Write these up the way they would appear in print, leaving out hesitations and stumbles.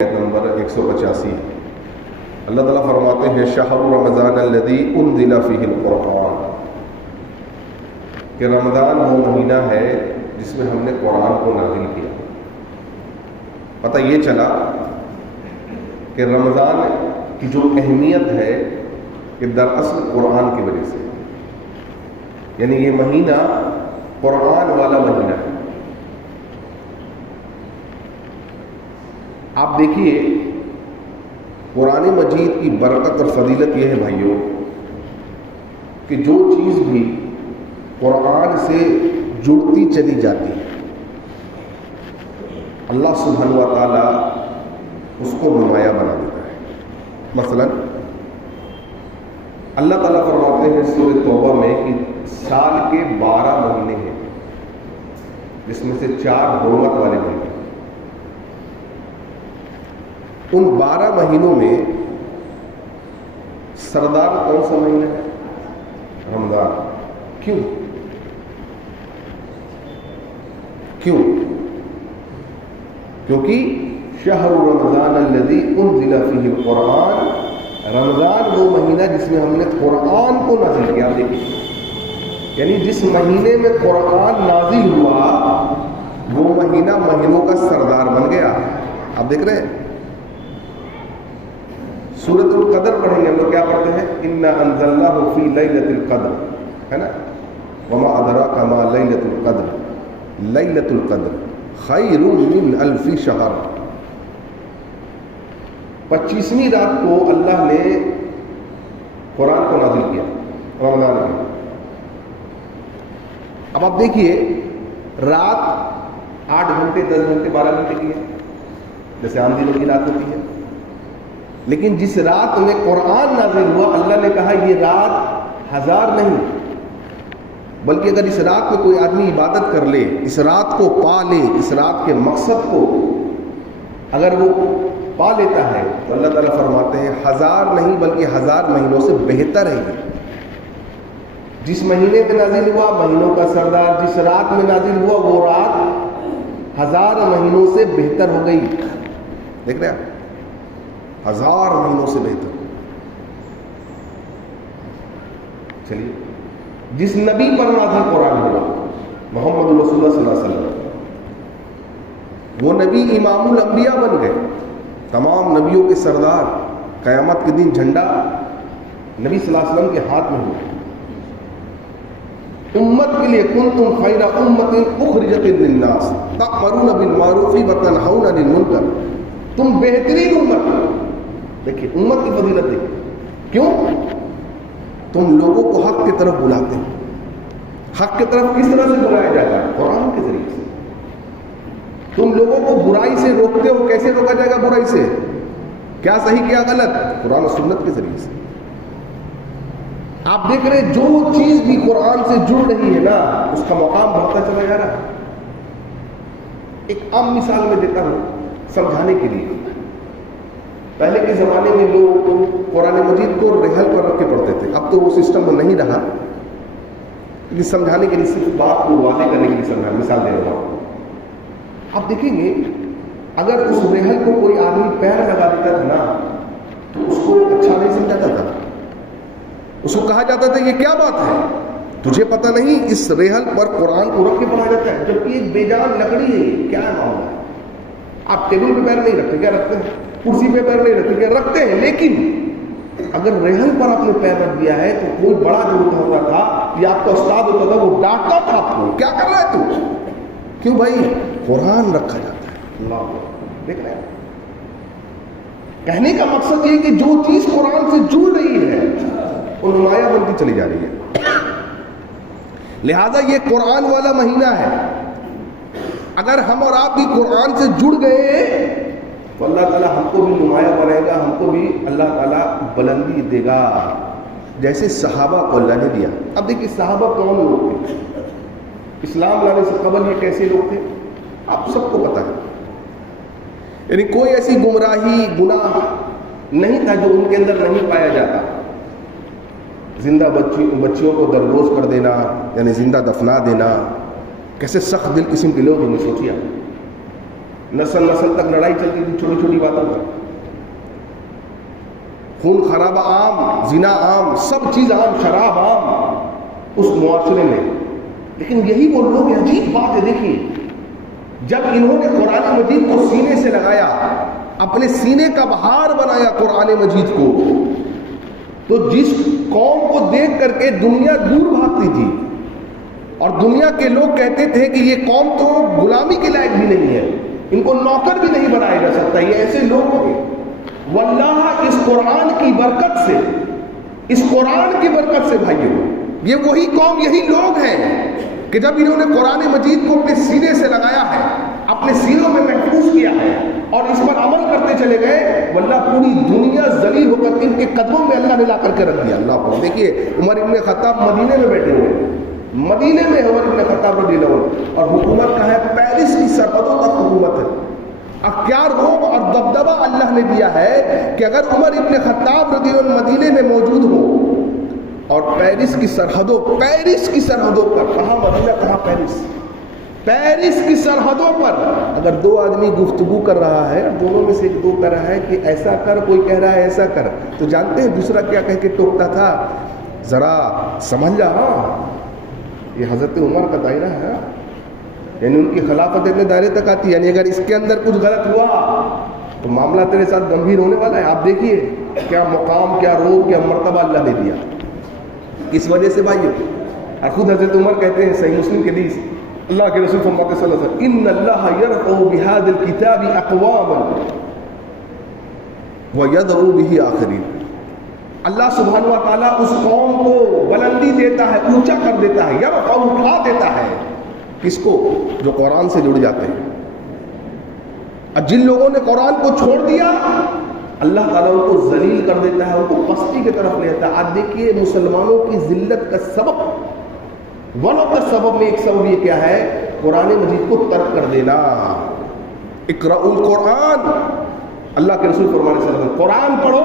Number 185 اللہ تعالیٰ فرماتے ہیں شہر رمضان الذی انزل فیہ القرآن، کہ رمضان وہ مہینہ ہے جس میں ہم نے قرآن کو نازل کیا۔ پتہ یہ چلا کہ رمضان کی جو اہمیت ہے کہ دراصل قرآن کی وجہ سے، یعنی یہ مہینہ قرآن والا مہینہ ہے۔ آپ دیکھیے قرآن مجید کی برکت اور فضیلت یہ ہے بھائیوں کہ جو چیز بھی قرآن سے جڑتی چلی جاتی ہے اللہ سبحانہ و تعالیٰ اس کو نمایاں بنا دیتا ہے۔ مثلا اللہ تعالیٰ فرماتے ہیں سورۃ توبہ میں کہ سال کے 12 مہینے ہیں جس میں سے 4 حرمت والے مہینے۔ ان 12 مہینوں میں سردار کون سا مہینہ ہے؟ رمضان۔ کیوں؟ کیونکہ شہر رمضان الذی انزل فیہ القرآن، رمضان وہ مہینہ جس میں ہم نے قرآن کو نازل کیا۔ دیکھیے یعنی جس مہینے میں قرآن نازل ہوا وہ مہینہ مہینوں کا سردار بن گیا۔ آپ دیکھ رہے ہیں سورۃ القدر پڑھیں گے ہم لوگ، کیا پڑھتے ہیں؟ انا انزلناہ فی لیلۃ القدر، ہے نا؟ وما ادراک ما لیلۃ القدر، لیلۃ القدر خیر من الف شہر۔ 25ویں رات کو اللہ نے قرآن کو نازل کیا رمضان میں۔ اب آپ دیکھیے رات 8 گھنٹے 10 گھنٹے 12 گھنٹے کی ہے جیسے عام دنوں کی رات ہوتی ہے، لیکن جس رات میں قرآن نازل ہوا اللہ نے کہا یہ رات 1000 نہیں، بلکہ اگر اس رات میں کوئی آدمی عبادت کر لے، اس رات کو پا لے، اس رات کے مقصد کو اگر وہ پا لیتا ہے تو اللہ تعالیٰ فرماتے ہیں 1000 نہیں بلکہ 1000 مہینوں سے بہتر ہے یہ۔ جس مہینے میں نازل ہوا مہینوں کا سردار، جس رات میں نازل ہوا وہ رات 1000 مہینوں سے بہتر ہو گئی۔ دیکھ رہے ہیں 1000 مہینوں سے بہتر۔ چلیے جس نبی پر نازل قرآن ہوا محمد رسول اللہ صلی اللہ علیہ وسلم، وہ نبی امام الانبیاء بن گئے، تمام نبیوں کے سردار۔ قیامت کے دن جھنڈا نبی صلی اللہ علیہ وسلم کے ہاتھ میں ہوا امت کے لیے، کنتم خیر امت اخرجت للناس تأمرون بالمعروف وتنہون عن المنکر، تم بہترین امت۔ دیکھیے امت کی فضیلت دیکھیے، کیوں؟ تم لوگوں کو حق کی طرف بلاتے ہو۔ حق کی طرف کس طرح سے بلایا جاتا ہے؟ قرآن کے ذریعے سے۔ تم لوگوں کو برائی سے روکتے ہو، کیسے روکا جائے گا برائی سے؟ کیا صحیح کیا غلط؟ قرآن و سنت کے ذریعے سے۔ آپ دیکھ رہے جو چیز بھی قرآن سے جڑ رہی ہے نا اس کا مقام بڑھتا چلا جا رہا ہے۔ ایک عام مثال میں دیتا ہوں سمجھانے کے لیے۔ پہلے کے زمانے میں لوگ قرآن مجید کو رحل پر رکھ کے پڑھتے تھے، اب تو وہ سسٹم نہیں رہا، لیکن سمجھانے کے لیے صرف بات کو واضح کرنے کے لیے سمجھانے مثال دے رہا ہوں۔ آپ دیکھیں گے اگر اس رحل کو کوئی آدمی پیر لگا دیتا تھا نا تو اس کو اچھا نہیں سمجھاتا تھا، اس کو کہا جاتا تھا یہ کیا بات ہے، تجھے پتہ نہیں اس رحل پر قرآن کو رکھ کے پڑھا جاتا ہے، جبکہ ایک بے جان لکڑی ہے، کیا معاملہ ہے؟ آپ ٹیبل پہ پیر نہیں رکھتے، کیا رکھتے ہیں؟ کرسی پہ پیر نہیں رکھتے، کیا رکھتے ہیں؟ لیکن اگر رحل پر آپ نے پیر رکھ دیا ہے تو کوئی بڑا جو ہوتا تھا یا آپ کا استاد ہوتا تھا وہ ڈانٹتا تھا آپ کو، کیا کر رہا ہے تو؟ کیوں بھائی؟ قرآن رکھا جاتا ہے۔ اللہ دیکھ رہے ہیں، کہنے کا مقصد یہ کہ جو چیز قرآن سے جڑ رہی ہے وہ نمایاں بنتی چلی جا رہی ہے۔ لہذا یہ قرآن والا مہینہ ہے، اگر ہم اور آپ بھی قرآن سے جڑ گئے تو اللہ تعالیٰ ہم کو بھی نمایاں بنائے گا، ہم کو بھی اللہ تعالیٰ بلندی دے گا جیسے صحابہ کو اللہ نے دیا۔ اب دیکھیے صحابہ کون لوگ تھے؟ اسلام لانے سے قبل یہ کیسے لوگ تھے آپ سب کو پتہ ہے، یعنی کوئی ایسی گمراہی گناہ نہیں تھا جو ان کے اندر نہیں پایا جاتا۔ زندہ بچیوں کو درگوز کر دینا، یعنی زندہ دفنا دینا، کیسے سخت دل قسم کے لوگ ہمیں سوچیے۔ نسل نسل تک لڑائی چلتی تھی چھوٹی چھوٹی باتوں پر، خون خرابہ عام، زنا عام، سب چیز عام، شراب عام اس معاشرے میں. لیکن یہی وہ لوگ، عجیب بات ہے، دیکھیے جب انہوں نے قرآن مجید کو سینے سے لگایا، اپنے سینے کا بہار بنایا قرآن مجید کو، تو جس قوم کو دیکھ کر کے دنیا دور بھاگتی تھی اور دنیا کے لوگ کہتے تھے کہ یہ قوم تو غلامی کے لائق بھی نہیں ہے، ان کو نوکر بھی نہیں بنایا جا سکتا، یہ ایسے لوگ ہوں گے. واللہ اس قرآن کی برکت سے، اس قرآن کی برکت سے بھائیو، یہ وہی قوم، یہی لوگ ہیں کہ جب انہوں نے قرآن مجید کو اپنے سینے سے لگایا ہے، اپنے سینوں میں محفوظ کیا ہے اور اس پر عمل کرتے چلے گئے، واللہ پوری دنیا ذلیل ہو کر ان کے قدموں میں اللہ نے لا کر کے رکھ دیا. اللہ کو دیکھیے، عمر ابن خطاب مدینے میں بیٹھے ہوئے، مدینے میں عمر ابن خطاب رضی اللہ عنہ، اور حکومت کا ہے پیرس کی سرحدوں تک حکومت ہے. اختیار روب اور دبدبہ اللہ نے دیا ہے کہ اگر عمر ابن خطاب رضی اللہ عنہ مدینے میں موجود ہو اور پیرس کی سرحدوں پر، کہاں مدینہ کہاں پیرس کی سرحدوں پر اگر دو آدمی گفتگو کر رہا ہے، دونوں میں سے ایک دو کہہ رہا ہے کہ ایسا کر، کوئی کہہ رہا ہے ایسا کر، تو جانتے ہیں دوسرا کیا کہہ کے ٹوکتا تھا؟ ذرا سمجھ جا، یہ حضرت عمر کا دائرہ ہے، یعنی ان کی خلافت اتنے دائرے تک آتی ہے، یعنی اگر اس کے اندر کچھ غلط ہوا تو معاملہ تیرے ساتھ گمبھیر ہونے والا ہے. آپ دیکھیے کیا مقام، کیا روح، کیا مرتبہ اللہ نے دیا. اس وجہ سے بھائیو، اور خود حضرت عمر کہتے ہیں صحیح مسلم کے حدیث، اللہ کے رسول فرماتے صلی اللہ علیہ وسلم، ان اللہ یرفع بهذا الكتاب اقواما ویدعو به آخرین. اللہ سبحانہ و تعالیٰ اس قوم کو بلندی دیتا ہے، اونچا کر دیتا ہے، یرفع اٹھا دیتا ہے، کس کو؟ جو قرآن سے جڑ جاتے ہیں. اور جن لوگوں نے قرآن کو چھوڑ دیا، اللہ تعالیٰ ان کو ذلیل کر دیتا ہے، ان کو پستی کی طرف لے جاتا ہے. آج دیکھیے مسلمانوں کی ذلت کا سبب، ون آف دا سبب میں ایک سبب یہ کیا ہے؟ قرآن مجید کو ترک کر دینا. اقرأوا القرآن، اللہ کے رسول فرمانے صلی اللہ علیہ وسلم، قرآن پڑھو،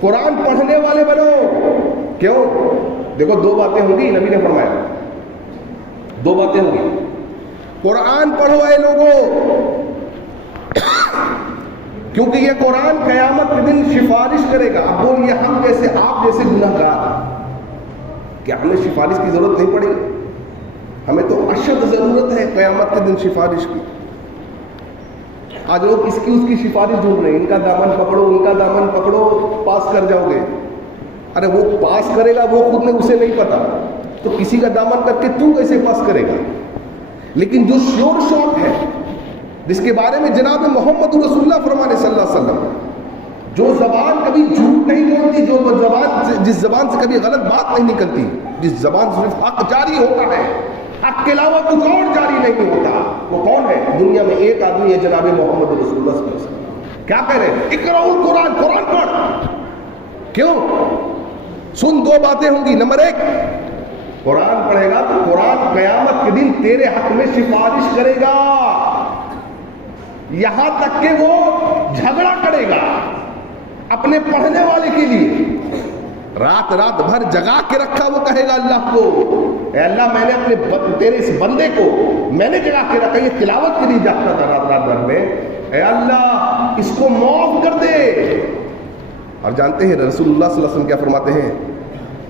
قرآن پڑھنے والے بنو. کیوں؟ دیکھو دو باتیں ہوں گی، نبی نے فرمایا دو باتیں ہوں گی. قرآن پڑھو اے لوگوں، کیونکہ یہ قرآن قیامت کے دن سفارش کرے گا. اب بولیے ہم جیسے، آپ جیسے گنہگار، کیا ہمیں سفارش کی ضرورت نہیں پڑے گی؟ ہمیں تو اشد ضرورت ہے قیامت کے دن سفارش کی. آج لوگ اس کی سفارش ڈھونڈ رہے ہیں، ان کا دامن پکڑو، ان کا دامن پکڑو، پاس کر جاؤ گے. ارے وہ پاس کرے گا، وہ خود میں اسے نہیں پتا، تو کسی کا دامن کر کے تو کیسے پاس کرے گا؟ لیکن جو شور شوق ہے، جس کے بارے میں جناب محمد رسول اللہ فرمانے صلی اللہ علیہ وسلم، جو زبان کبھی جھوٹ نہیں بولتی، جس زبان سے کبھی غلط بات نہیں نکلتی، جس زبان سے صرف حق جاری ہوتا ہے، حق کے علاوہ کچھ اور جاری نہیں ہوتا، وہ کون ہے؟ دنیا میں ایک آدمی ہے، جناب محمد رسول اللہ صلی اللہ علیہ وسلم. کیا کہہ رہے ہیں؟ اقرأوا القرآن، قرآن پڑھ. کیوں؟ سن، دو باتیں ہوں گی. نمبر ایک، قرآن پڑھے گا تو قرآن قیامت کے دن تیرے حق میں سفارش کرے گا، یہاں تک کہ وہ جھگڑا کرے گا اپنے پڑھنے والے کے لیے. رات بھر جگا کے رکھا، وہ کہے گا اللہ کو، اے اللہ میں نے اپنے تیرے اس بندے کو میں نے جگا کے رکھا، یہ تلاوت کے لیے جاگتا تھا رات بھر میں، اے اللہ اس کو معاف کر دے. اور جانتے ہیں رسول اللہ صلی اللہ علیہ وسلم کیا فرماتے ہیں؟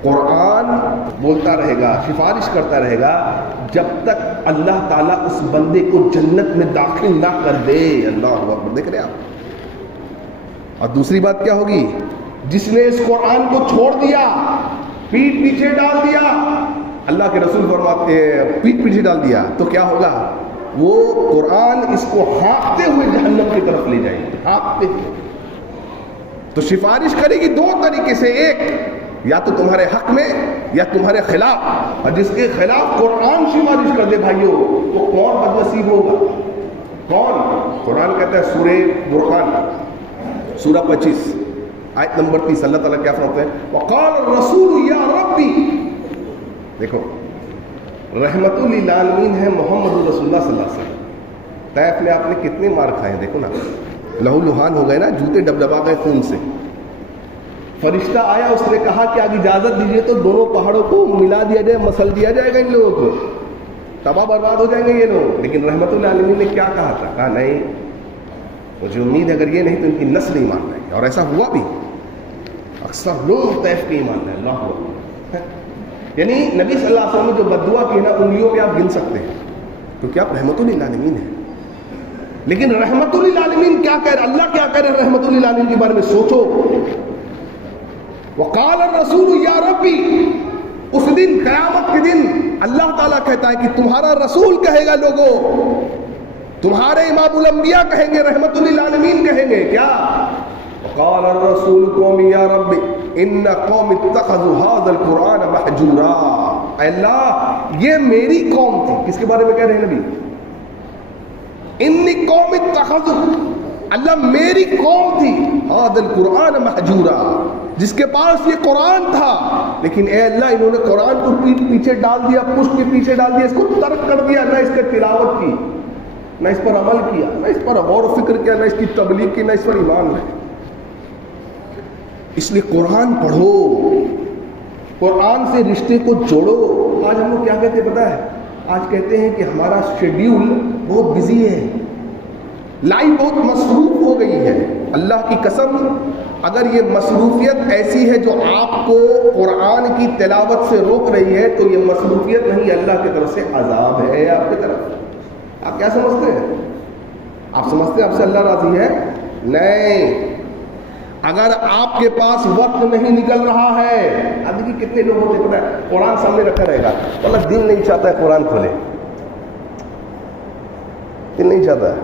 قرآن بولتا رہے گا، سفارش کرتا رہے گا جب تک اللہ تعالیٰ اس بندے کو جنت میں داخل نہ کر دے. اللہ اکبر. دیکھ رہے آپ؟ اور دوسری بات کیا ہوگی؟ جس نے اس قرآن کو چھوڑ دیا، پیٹھ پیچھے ڈال دیا، اللہ کے رسول فرماتے ہیں پیٹھ پیچھے ڈال دیا، تو کیا ہوگا؟ وہ قرآن اس کو ہانکتے ہوئے جہنم کی طرف لے جائے گی، ہانکتے ہوئے. تو سفارش کرے گی دو طریقے سے، ایک یا تو تمہارے حق میں یا تمہارے خلاف. اور جس کے خلاف قرآن سفارش کر دے بھائیو، وہ کون بدنصیب ہوگا؟ کون؟ قرآن کہتا ہے سورہ برقان سورہ 25 آیت نمبر 30، اللہ تعالیٰ کیا فرماتے ہیں؟ وقال الرسول یا ربی. دیکھو رحمت للعالمین ہے محمد رسول اللہ صلی اللہ علیہ وسلم. طیف میں آپ نے کتنے مار کھائے ہیں، دیکھو نا، لہو لہان ہو گئے نا، جوتے ڈبڈبا گئے خون سے. فرشتہ آیا، اس نے کہا کہ آج اجازت دیجیے تو دونوں پہاڑوں کو ملا دیا جائے، مسل دیا جائے گا ان لوگوں کو. تباہ برباد ہو جائیں گے یہ لوگ. لیکن رحمت للعالمین نے کیا کہا تھا؟ کہا نہیں، مجھے امید ہے اگر یہ نہیں تو ان کی نسل ایمان لائے گی. اور ایسا ہوا بھی. اکثر لوگ طیف کے ایمان لائے. اللہ اکبر. یعنی نبی صلی اللہ علیہ وسلم نے جو بد دعا کی نا انگلیوں پہ آپ گن سکتے ہیں، کیونکہ آپ رحمت للعالمین ہیں. لیکن رحمت للعالمین کیا کہہ رہے، اللہ کیا کہہ رہے رحمت للعالمین کے بارے میں؟ سوچو. وقال الرسول یا ربی، اس دن قیامت کے دن اللہ تعالیٰ کہتا ہے کہ تمہارا رسول کہے گا، لوگوں تمہارے امام الانبیاء کہیں گے، رحمت للعالمین کہیں گے کیا؟ وقال الرسول قوم یا رب ان قوم اتخذوا هذا القرآن محجورا. اے اللہ یہ میری قوم تھی. کس کے بارے میں کہہ رہے ہیں نبی؟ انی قوم اتخذوا، اللہ میری قوم تھی، هذا القرآن محجورا، جس کے پاس یہ قرآن تھا، لیکن اے اللہ انہوں نے قرآن کو پیچھے ڈال دیا، پشت کے پیچھے ڈال دیا، اس کو ترک کر دیا، نہ اس کی تلاوت کی، نہ اس پر عمل کیا، نہ اس پر غور و فکر کیا، نہ اس کی تبلیغ کی، نہ اس پر ایمان لائے. اس لیے قرآن پڑھو، قرآن سے رشتے کو جوڑو. آج ہم لوگ کیا کہتے ہیں پتہ ہے؟ آج کہتے ہیں کہ ہمارا شیڈیول بہت بزی ہے، لائف بہت مصروف ہو گئی ہے. اللہ کی قسم اگر یہ مصروفیت ایسی ہے جو آپ کو قرآن کی تلاوت سے روک رہی ہے تو یہ مصروفیت نہیں، اللہ کی طرف سے عذاب ہے آپ کی طرف. آپ کیا سمجھتے ہیں؟ آپ سمجھتے ہیں آپ سے اللہ راضی ہے؟ نہیں. اگر آپ کے پاس وقت نہیں نکل رہا ہے، اب دیکھیے کتنے لوگ ہوتے پتہ ہے قرآن سامنے رکھا رہے گا، اللہ دل نہیں چاہتا ہے قرآن کھولے، دل نہیں چاہتا ہے،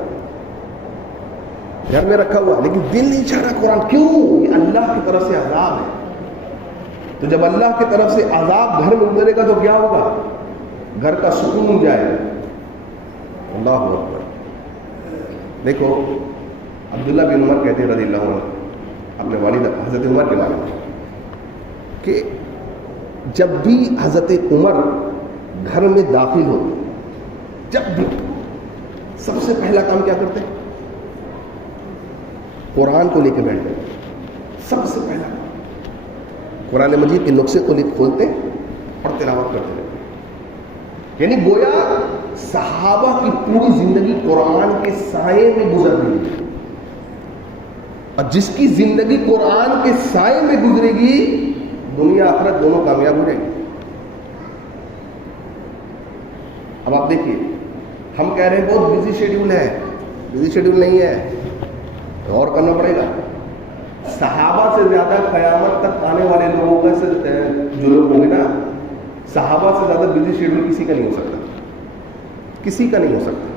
گھر میں رکھا ہوا لیکن دل نہیں چاہ رہا قرآن. کیوں؟ یہ اللہ کی طرف سے عذاب ہے. تو جب اللہ کی طرف سے عذاب گھر میں اترے گا تو کیا ہوگا؟ گھر کا سکون جائے گا. اللہ اکبر. دیکھو عبداللہ بن عمر کہتے ہیں رضی اللہ عنہ اپنے والد حضرت عمر کے بارے میں کہ جب بھی حضرت عمر گھر میں داخل ہوتے، جب بھی سب سے پہلا کام کیا کرتے؟ قرآن کو لے کے بیٹھ گئے. سب سے پہلا قرآن مجید کے نسخے کو کھولتے اور تلاوت کرتے رہتے. یعنی گویا صحابہ کی پوری زندگی قرآن کے سائے میں گزر گئی، اور جس کی زندگی قرآن کے سائے میں گزرے گی دنیا آخرت دونوں کامیاب ہو جائے گی. اب آپ دیکھیے ہم کہہ رہے ہیں بہت بزی شیڈیول ہے، بزی شیڈیول نہیں ہے، غور کرنا پڑے گا. صحابہ سے زیادہ قیامت تک آنے والے لوگوں کا جو لوگ ہوں گے نا، صحابہ سے زیادہ بزی شیڈیول کسی کا نہیں ہو سکتا، کسی کا نہیں ہو سکتا.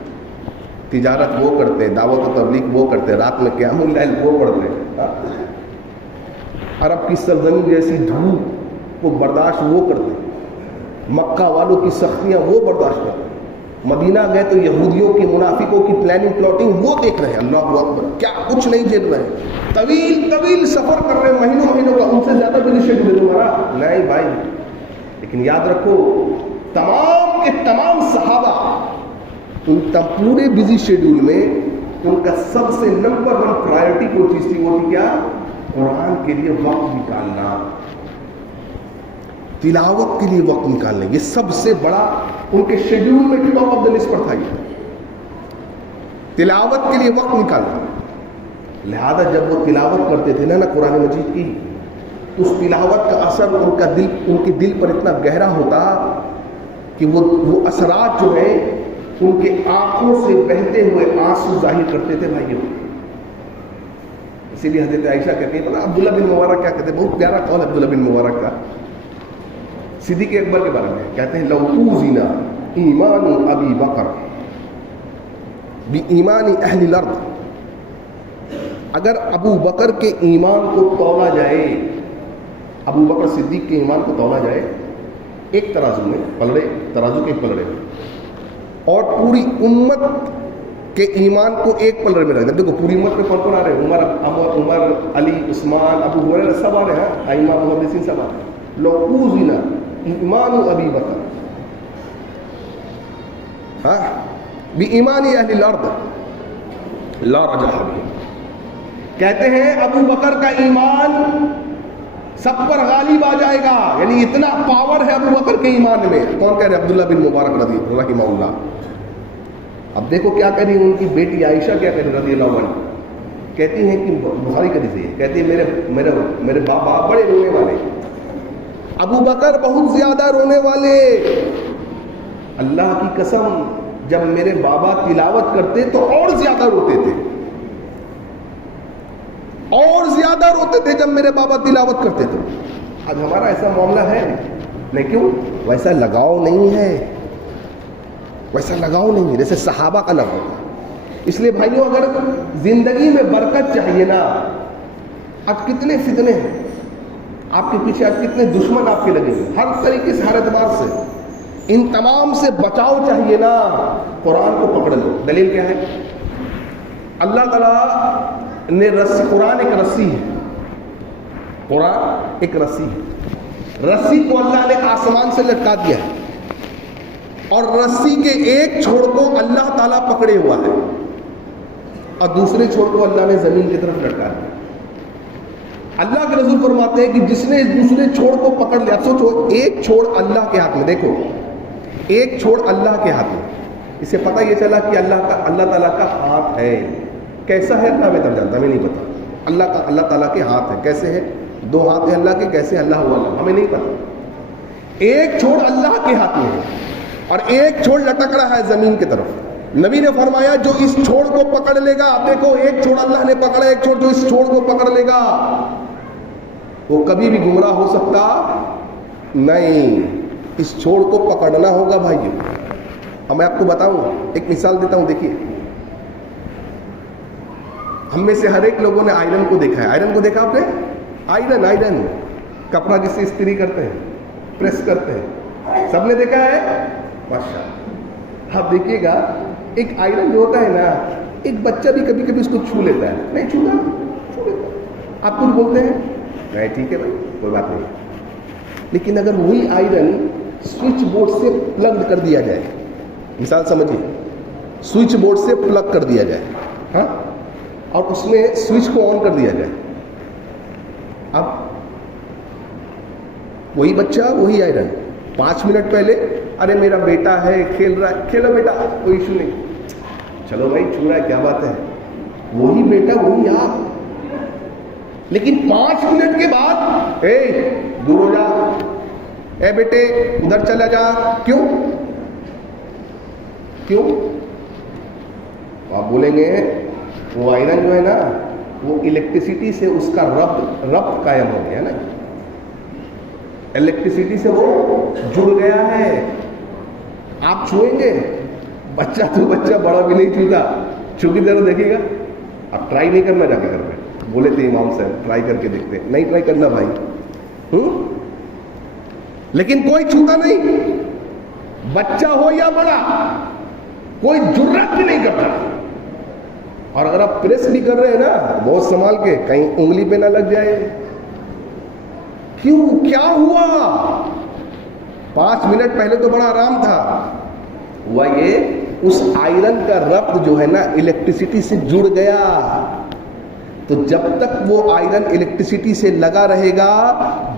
تجارت وہ کرتے، دعوت و تبلیغ وہ کرتے، رات میں قیام اللیل وہ پڑھتے، عرب کی سرزمین جیسی دھوپ کو برداشت وہ کرتے، مکہ والوں کی سختیاں وہ برداشت کرتے. مدینہ گئے تو یہودیوں کی منافقوں کی پلاننگ پلاٹنگ وہ دیکھ رہے ہیں. اللہ اکبر. کیا کچھ نہیں جھیل رہے، طویل طویل سفر کر رہے ہیں مہینوں کا. ان سے زیادہ بزی شیڈول ہے تمہارا؟ نہیں بھائی. لیکن یاد رکھو تمام کے تمام صحابہ ان پورے بزی شیڈول میں ان کا سب سے نمبر 1 پرائرٹی کوئی چیز تھی، وہ تھی کیا؟ قرآن کے لیے وقت نکالنا، تلاوت کے لیے وقت نکالنا. یہ سب سے بڑا ان کے شیڈول میں ٹاپ آف دا لسٹ پر تھا، یہ تلاوت کے لیے وقت نکالنا. لہذا جب وہ تلاوت کرتے تھے نا قرآن مجید کی، تو اس تلاوت کا اثر ان کے دل پر اتنا گہرا ہوتا کہ وہ اثرات جو ہیں ان کے آنکھوں سے بہتے ہوئے آنسو ظاہر کرتے تھے بھائیوں. اسی لیے حضرت عائشہ کہتی ہیں، عبداللہ بن مبارک کیا کہتے ہیں، بہت پیارا قول عبداللہ بن مبارک کا صدیق اکبر کے بارے میں. کہتے ہیں لو اوزنا ایمان ابی بکر بایمان اہل الارض، اگر ابو بکر کے ایمان کو تولا جائے، ابو بکر صدیق کے ایمان کو تولا جائے ایک ترازو میں، ترازو کے ایک پلڑے میں، اور پوری امت کے ایمان کو ایک پلڑے میں رکھ دیں. دیکھو پوری امت میں کون کون آ رہے ہیں؟ عمر، علی، عثمان، ابو ہریرہ سب آ رہے ہیں، ائمہ محدثین سب آ رہے ہیں. لو اوزنا ایمان ابی بکر بایمان اہل الارض لا رجح بہ. کہتے ہیں ابو بکر کا ایمان سب پر غالب آ جائے گا. یعنی اتنا پاور ہے ابو بکر کے ایمان میں. کون کہہ رہے؟ عبداللہ بن مبارک رحمہ اللہ. اب دیکھو کیا کہہ رہی ہے ان کی بیٹی عائشہ، کیا کہہ رہی رضی اللہ عنہ. کہتی ہیں کہ بخاری کا حدیث ہے، کہتی ہے میرے بابا بڑے رونے والے، ابو بکر بہت زیادہ رونے والے. اللہ کی قسم جب میرے بابا تلاوت کرتے تو اور زیادہ روتے تھے، اور زیادہ روتے تھے جب میرے بابا تلاوت کرتے تھے. آج ہمارا ایسا معاملہ ہے نہیں، کیوں؟ ویسا لگاؤ نہیں ہے، ویسا لگاؤ نہیں ہے جیسے صحابہ کا لگاؤ. اس لیے بھائیوں اگر زندگی میں برکت چاہیے نا، اب کتنے فتنے ہیں آپ کے پیچھے، اب کتنے دشمن آپ کے لگے ہیں ہر طریقے سے، ہر اعتبار سے. ان تمام سے بچاؤ چاہیے نا، قرآن کو پکڑ لو. دلیل کیا ہے؟ اللہ تعالیٰ نے رسی، قرآن ایک رسی ہے، قرآن ایک رسی ہے. رسی کو اللہ نے آسمان سے لٹکا دیا ہے، اور رسی کے ایک چھوڑ کو اللہ تعالیٰ پکڑے ہوا ہے، اور دوسرے چھوڑ کو اللہ نے زمین کی طرف لٹکا دیا. اللہ کے رسول فرماتے ہیں کہ جس نے دوسرے چھوڑ کو پکڑ لیا، سوچو ایک چھوڑ اللہ کے ہاتھ میں، دیکھو ایک چھوڑ اللہ کے ہاتھ میں، اس سے پتہ یہ چلا کہ اللہ تعالیٰ کا ہاتھ ہے. کیسا ہے اللہ بہتر جانتا، ہمیں نہیں پتا. اللہ تعالیٰ کے ہاتھ ہے، کیسے ہے؟ دو ہاتھ ہیں اللہ کے، کیسے اللہ ہوا اللہ، ہمیں نہیں پتا. ایک چھوڑ اللہ کے ہاتھ میں ہے اور ایک چھوڑ لٹک رہا ہے زمین کی طرف. نبی نے فرمایا جو اس چھوڑ کو پکڑ لے گا، دیکھو ایک چھوڑ اللہ نے پکڑا، ایک چھوڑ جو اس چھوڑ کو پکڑ لے گا وہ کبھی بھی گمراہ ہو سکتا نہیں. اس چھوڑ کو پکڑنا ہوگا بھائیو. اب میں آپ کو بتاؤں، ایک مثال دیتا ہوں. دیکھیے ہم میں سے ہر ایک لوگوں نے آئرن کو دیکھا ہے. آئرن کو دیکھا آپ نے؟ آئرن کپڑا جس سے استری کرتے ہیں، پریس کرتے ہیں، سب نے دیکھا ہے ماشاء اللہ. آپ دیکھیے گا ایک آئرن جو ہوتا ہے نا، ایک بچہ بھی کبھی کبھی اس کو چھو لیتا ہے، نہیں چھو لیتا ہے. آپ کچھ بولتے ہیں نہیں، ٹھیک ہے بھائی کوئی بات نہیں. لیکن اگر وہی آئرن سوئچ بورڈ سے پلگ کر دیا جائے، مثال سمجھیے، سوئچ بورڈ سے پلگ کر دیا جائے، ہاں، اور اس میں سوئچ کو آن کر دیا جائے، اب وہی بچہ وہی آئرن 5 منٹ پہلے ارے میرا بیٹا ہے کھیل رہا ہے، کھیلو بیٹا کوئی ایشو نہیں، چلو بھائی چھو رہا ہے کیا بات ہے، وہی بیٹا وہی آپ. لیکن 5 منٹ کے بعد دور ہو جا، اے بیٹے ادھر چلا جا. کیوں؟ آپ بولیں گے وہ آئرن جو ہے نا، وہ الیکٹریسٹی سے اس کا ربط قائم ہو گیا نا، الیکٹریسٹی سے وہ جڑ گیا ہے. آپ چھوئیں گے، بچہ تو بچہ بڑا بھی نہیں چھوتا، چھو کی طرح دیکھے گا. اب ٹرائی نہیں کرنا، جا کے گھر میں بولے تھے امام صاحب ٹرائی کر کے دیکھتے، نہیں ٹرائی کرنا بھائی. لیکن کوئی چھوتا نہیں، بچہ ہو یا بڑا، کوئی جرات بھی نہیں کرتا. اور اگر آپ پریس بھی کر رہے ہیں نا، بہت سنبھال کے، کہیں انگلی پہ نہ لگ جائے. کیوں؟ کیا ہوا؟ 5 منٹ پہلے تو بڑا آرام تھا. ہوا یہ اس آئرن کا ربط جو ہے نا الیکٹریسٹی سے جڑ گیا. تو جب تک وہ آئرن الیکٹریسٹی سے لگا رہے گا،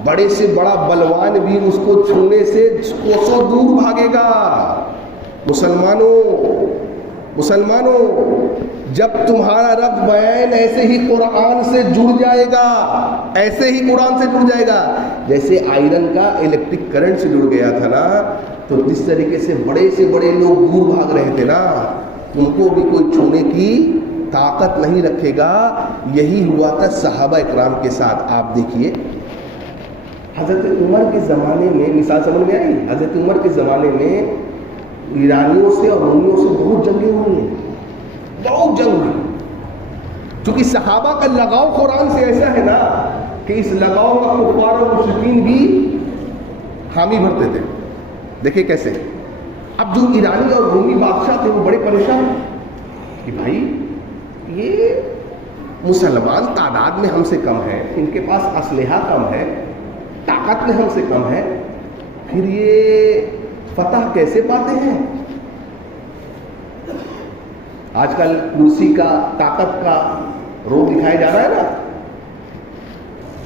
بڑے سے بڑا بلوان بھی اس کو چھونے سے کوسوں دور بھاگے گا. مسلمانوں جب تمہارا رب بیان ایسے ہی قرآن سے جڑ جائے گا، ایسے ہی قرآن سے جڑ جائے گا جیسے آئرن کا الیکٹرک کرنٹ سے جڑ گیا تھا نا. تو جس طریقے سے بڑے لوگ دور بھاگ رہے تھے نا، ان کو بھی کوئی چھونے کی طاقت نہیں رکھے گا. یہی ہوا تھا صحابہ اکرام کے ساتھ. آپ دیکھیے حضرت عمر کے زمانے میں، مثال سمجھ میں آئی، حضرت عمر کے زمانے میں ایرانیوں سے اور رومیوں سے بہت جنگیں ہوئی ہیں، بہت جنگ ہوئی. چونکہ صحابہ کا لگاؤ قرآن سے ایسا ہے نا کہ اس لگاؤ کا کفار اور مشرکین بھی حامی بھرتے تھے. دیکھیں کیسے. اب جو ایرانی اور رومی بادشاہ تھے وہ بڑے پریشان کہ بھائی یہ مسلمان تعداد میں ہم سے کم ہے، ان کے پاس اسلحہ کم ہے، طاقت میں ہم سے کم ہے، پھر یہ فتح کیسے پاتے ہیں؟ آج کل کرسی کا طاقت کا روپ دکھایا جا رہا ہے نا.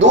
2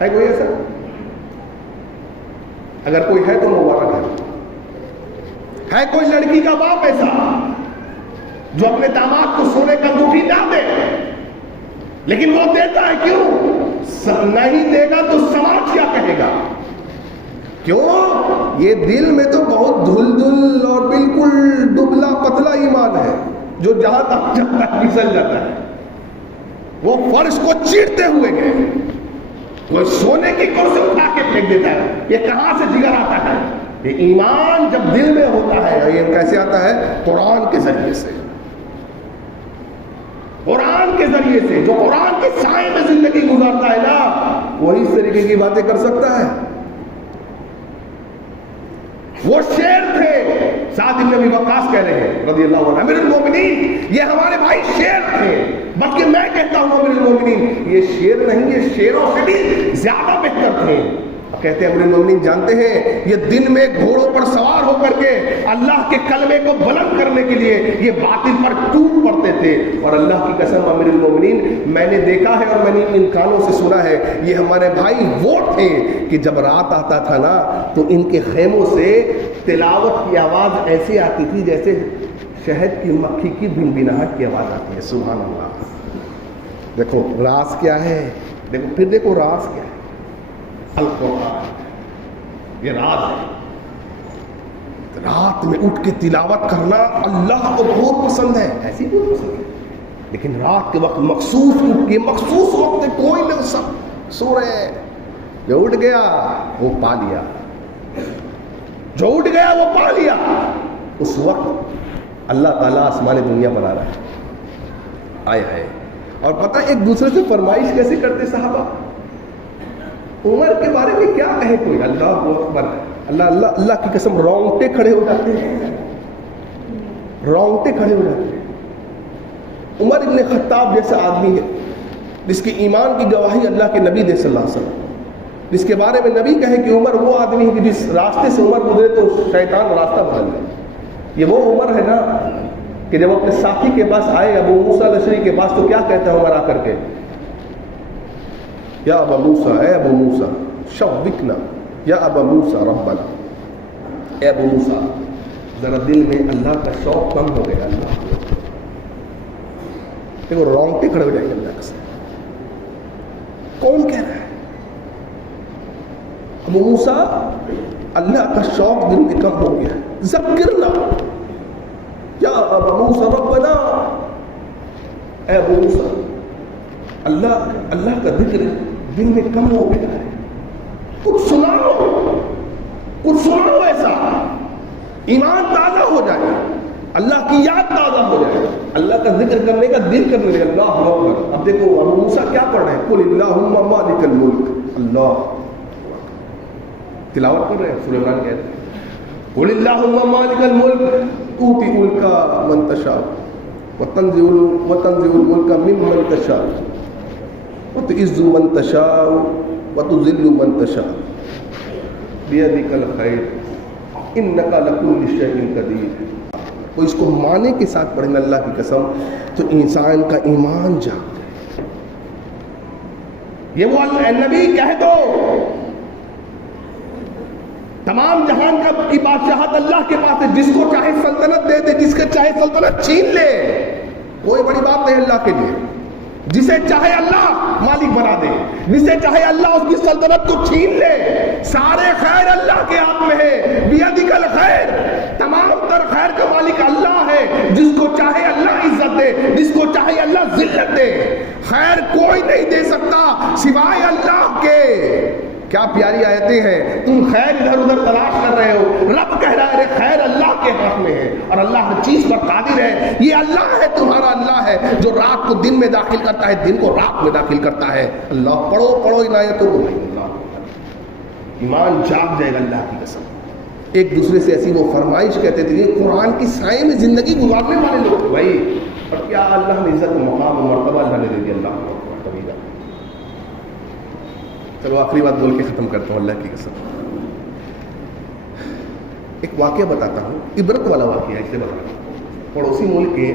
ہے کوئی ایسا؟ اگر کوئی ہے تو مبارک ہے کوئی لڑکی کا باپ ایسا جو اپنے داماد کو سونے کا انگوٹھی نہ دے، لیکن وہ دیتا ہے؟ کیوں؟ نہیں دے گا تو سماج کیا کہے گا؟ کیوں؟ یہ دل میں تو بہت دھل اور بالکل دبلا پتلا ایمان ہے جو جہاں تک جاتا ہے پھسل جاتا ہے، وہ فرش کو چیرتے ہوئے گئے، کوئی سونے کی کرسی اٹھا کے پھینک دیتا ہے۔ یہ کہاں سے جگر آتا ہے؟ یہ ایمان جب دل میں ہوتا ہے، یہ کیسے آتا ہے؟ قرآن کے ذریعے سے، قرآن کے ذریعے سے۔ جو قرآن کے سائے میں زندگی گزارتا ہے نا، وہی اس طریقے کی باتیں کر سکتا ہے۔ وہ شیر تھے، سعد بن ابی وقاص کہہ رہے ہیں رضی اللہ عنہ، امیر المومنین، یہ ہمارے بھائی شیر تھے، بلکہ میں کہتا ہوں امیر المومنین یہ شیر نہیں، یہ شیروں سے بھی زیادہ بہتر تھے۔ کہتے ہیں امیر المومنین جانتے ہیں یہ دن میں گھوڑوں پر سوار ہو کر کے اللہ کے کلمے کو بلند کرنے کے لیے یہ باطل پر ٹوٹ پڑتے تھے، اور اللہ کی قسم امیر المومنین میں نے دیکھا ہے اور میں نے ان کانوں سے سنا ہے، یہ ہمارے بھائی وہ تھے کہ جب رات آتا تھا نا تو ان کے خیموں سے تلاوت کی آواز ایسی آتی تھی جیسے شہد کی مکھی کی بھنبھناہٹ کی آواز آتی ہے۔ سبحان اللہ۔ دیکھو راز کیا ہے، دیکھو پھر دیکھو راز کیا ہے، القرآن، یہ راز ہے۔ رات میں اٹھ کے تلاوت کرنا اللہ کو بہت پسند ہے، ایسی بہت پسند ہے، لیکن رات کے وقت مخصوص اٹھ کے، مخصوص وقت کوئی نہیں، سب سو رہے ہیں، جو اٹھ گیا وہ پا لیا، جو اٹھ گیا وہ پا لیا۔ اس وقت اللہ تعالیٰ آسمان دنیا بنا رہا ہے، آئے ہے، اور پتہ ایک دوسرے سے فرمائش کیسے کرتے صحابہ؟ عمر کے بارے میں کیا کہے کوئی، اللہ اکبر، اللہ اللہ اللہ کی قسم رونگٹے کھڑے ہو جاتے ہیں، رونگٹے کھڑے ہو جاتے ہیں۔ عمر ابن خطاب جیسا آدمی ہے جس کی ایمان کی گواہی اللہ کے نبی دے صلی اللہ علیہ وسلم، جس کے بارے میں نبی کہے کہ عمر وہ آدمی ہے کہ جس راستے سے عمر گزرے تو شیطان راستہ بدل جائے۔ یہ وہ عمر ہے نا کہ جب اپنے ساتھی کے پاس آئے ابو موسیٰ الاشعری کے پاس تو کیا کہتا ہے عمر آ کر کے؟ یا ابا موسیٰ، اے ابو موسیٰ شوقنا یا ابا موسیٰ ربنا، اے ابو موسیٰ ذرا دل میں اللہ کا شوق کم ہو گیا۔ اللہ دیکھو رونگٹے کھڑے ہو جائیں گے اللہ سے، کون کہہ رہا ہے؟ ابو موسیٰ اللہ کا شوق دل میں کم ہو گیا، ذکرنا یا ابا موسیٰ ربنا، اے ابو موسیٰ اللہ کا ذکر دل میں کم ہو گیا ہے، کچھ سناؤ ایسا ایمان تازہ ہو جائے، اللہ کی یاد تازہ ہو جائے، اللہ کا ذکر کرنے کا دل کرنے لگے۔ اللہ اکبر۔ اب دیکھو ابو موسیٰ کیا پڑھ رہے ہیں؟ قل اللہم مالک الملک، اللہ تلاوت کر رہے ہیں، سورہ عمران کہتے ہیں قل اللہم مالک الملک تؤتی الملک من تشاء وتنزع الملک ممن تشاء وتعز من تشاء وتذل من تشاء بیدک الخیر انک لکل شیء قدیر۔ تو اس کو معنی کے ساتھ پڑھیں اللہ کی قسم تو انسان کا ایمان جاگتا ہے۔ یہ وہ نبی کہہ دو تمام جہان کی بادشاہت اللہ کے پاس ہے، جس کو چاہے سلطنت دے دے، جس کے چاہے سلطنت چھین لے، کوئی بڑی بات نہیں اللہ کے لیے۔ جسے چاہے اللہ مالک بنا دے، جسے چاہے اللہ اس کی سلطنت کو چھین لے، سارے خیر اللہ کے ہاتھ میں ہے، بیدک الخیر، تمام تر خیر کا مالک اللہ ہے، جس کو چاہے اللہ عزت دے، جس کو چاہے اللہ ذلت دے، خیر کوئی نہیں دے سکتا سوائے اللہ کے۔ کیا پیاری آیتیں ہیں، تم خیر ادھر ادھر تلاش کر رہے ہو، رب کہہ رہا ہے خیر اللہ کے ہاتھ میں ہے، اور اللہ ہر چیز پر قادر ہے۔ یہ اللہ ہے، تمہارا اللہ ہے جو رات کو دن میں داخل کرتا ہے، دن کو رات میں داخل کرتا ہے۔ اللہ پڑھو ان آیتوں کو، ایمان جاگ جائے گا اللہ کی قسم۔ ایک دوسرے سے ایسی وہ فرمائش کہتے تھے، یہ قرآن کی سائے میں زندگی گزارنے والے لوگ بھائی، اور کیا اللہ نے عزت مقام و مرتبہ اللہ نے دے دیا۔ اللہ کو چلو آخری بات بول کے ختم کرتا ہوں اللہ کی قسم۔ ایک واقعہ بتاتا ہوں، عبرت والا واقعہ ہے، اسے بتاتا ہوں۔ پڑوسی ملک کے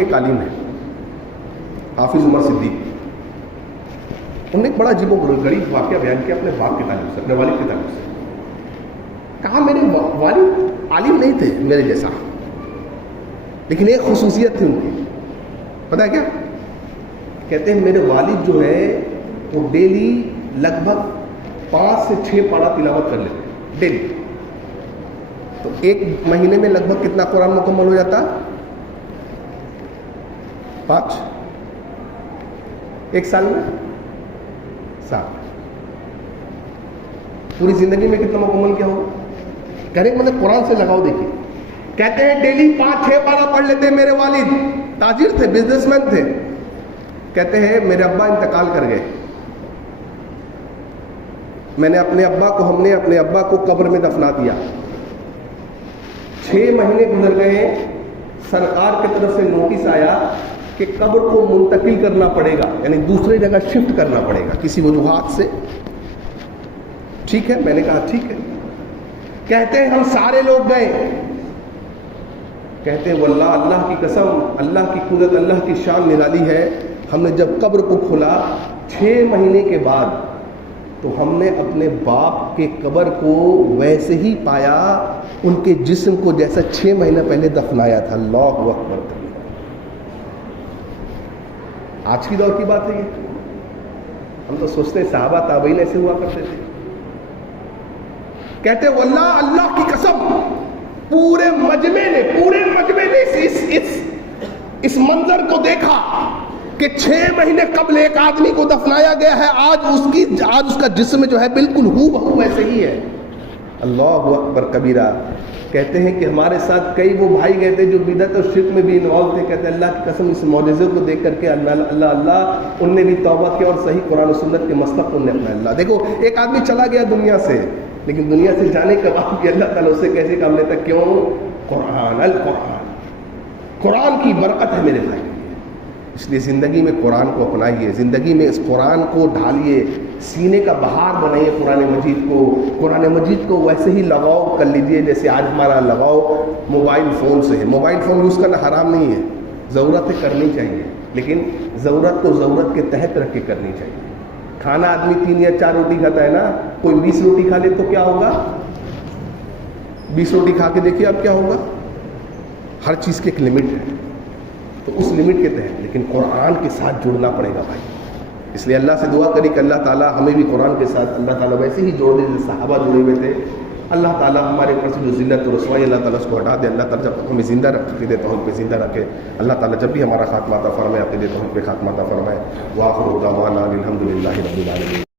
ایک عالم ہے حافظ عمر صدیق، انہوں نے ایک بڑا عجیب و غریب واقعہ بیان کیا اپنے باپ کے تعلق سے، اپنے والد کے تعلق سے. کہا میرے والد عالم نہیں تھے میرے جیسا، لیکن ایک خصوصیت تھی ان کی، پتہ ہے کیا؟ کہتے ہیں میرے والد جو ہے وہ ڈیلی لگ بھگ 5 سے 6 پارہ تلاوت کر لیتے ڈیلی. تو ایک مہینے میں لگ بھگ کتنا قرآن مکمل ہو جاتا؟ 5. ایک سال میں 7. پوری زندگی میں کتنا مکمل کیا ہو؟ کہہ رہے مطلب قرآن سے لگاؤ. دیکھیے کہتے ہیں ڈیلی 5-6 پارہ پڑھ لیتے میرے والد، تاجر تھے، بزنس مین تھے. کہتے ہیں میرے ابا انتقال کر گئے، ہم نے اپنے ابا کو قبر میں دفنا دیا. 6 مہینے گزر گئے، سرکار کی طرف سے نوٹس آیا کہ قبر کو منتقل کرنا پڑے گا، یعنی دوسری جگہ شفٹ کرنا پڑے گا کسی وجوہات سے. ٹھیک ہے، میں نے کہا ٹھیک ہے. کہتے ہیں ہم سارے لوگ گئے. کہتے ہیں واللہ اللہ کی قسم، اللہ کی قدرت، اللہ کی شان نرالی ہے. ہم نے جب قبر کو کھولا 6 مہینے کے بعد، تو ہم نے اپنے باپ کے قبر کو ویسے ہی پایا، ان کے جسم کو جیسا 6 مہینہ پہلے دفنایا تھا. اللہ اکبر. آج کی دور کی بات ہے یہ. ہم تو سوچتے ہیں صحابہ تابعین ایسے ہوا کرتے تھے. کہتے واللہ اللہ کی قسم، پورے مجمع نے اس منظر کو دیکھا کہ 6 مہینے قبل ایک آدمی کو دفنایا گیا ہے، آج اس کا جسم جو ہے بالکل ہو بہو ویسے ہی ہے. اللہ اکبر کبیرہ. کہتے ہیں کہ ہمارے ساتھ کئی وہ بھائی گئے تھے جو بدعت اور شرک میں بھی انوالو تھے. کہتے ہیں اللہ کی قسم اس معجزے کو دیکھ کر کے اللہ ان نے بھی توبہ کیا اور صحیح قرآن و سنت کے مسلک کو انہیں اپنا. اللہ دیکھو ایک آدمی چلا گیا دنیا سے، لیکن دنیا سے جانے کے بعد بھی اللہ تعالیٰ اسے کیسے کام لیتا. کیوں؟ قرآن کی برکت ہے میرے بھائی. اس لیے زندگی میں قرآن کو اپنائیے، زندگی میں اس قرآن کو ڈھالیے، سینے کا بہار بنائیے قرآن مجید کو ویسے ہی لگاؤ کر لیجئے جیسے آج ہمارا لگاؤ موبائل فون سے ہے. موبائل فون یوز کرنا حرام نہیں ہے، ضرورت ہے کرنی چاہیے، لیکن ضرورت کو ضرورت کے تحت رکھ کے کرنی چاہیے. کھانا آدمی 3 یا 4 روٹی کھاتا ہے نا، کوئی 20 روٹی کھا لے تو کیا ہوگا؟ 20 روٹی کھا کے دیکھیے اب کیا ہوگا. ہر چیز کی ایک لمٹ ہے، تو اس لمٹ کے تحت لیکن قرآن کے ساتھ جڑنا پڑے گا بھائی. اس لیے اللہ سے دعا کری کہ اللہ تعالیٰ ہمیں بھی قرآن کے ساتھ اللہ تعالیٰ ویسے ہی جوڑ دے جیسے صحابہ جڑے ہوئے تھے. اللہ تعالیٰ ہمارے اوپر سے جو ذلت و رسوائی اللہ تعالیٰ اس کو ہٹا دے. اللہ تعالیٰ جب ہمیں زندہ رکھے تو ہم پہ زندہ رکھے. اللہ تعالیٰ جب بھی ہمارا خاتمہ عطا فرمائے عقیدے تو ہم پہ خاتمہ عطا فرمائے. وآخر دعوانا الحمد للہ رب العالمین.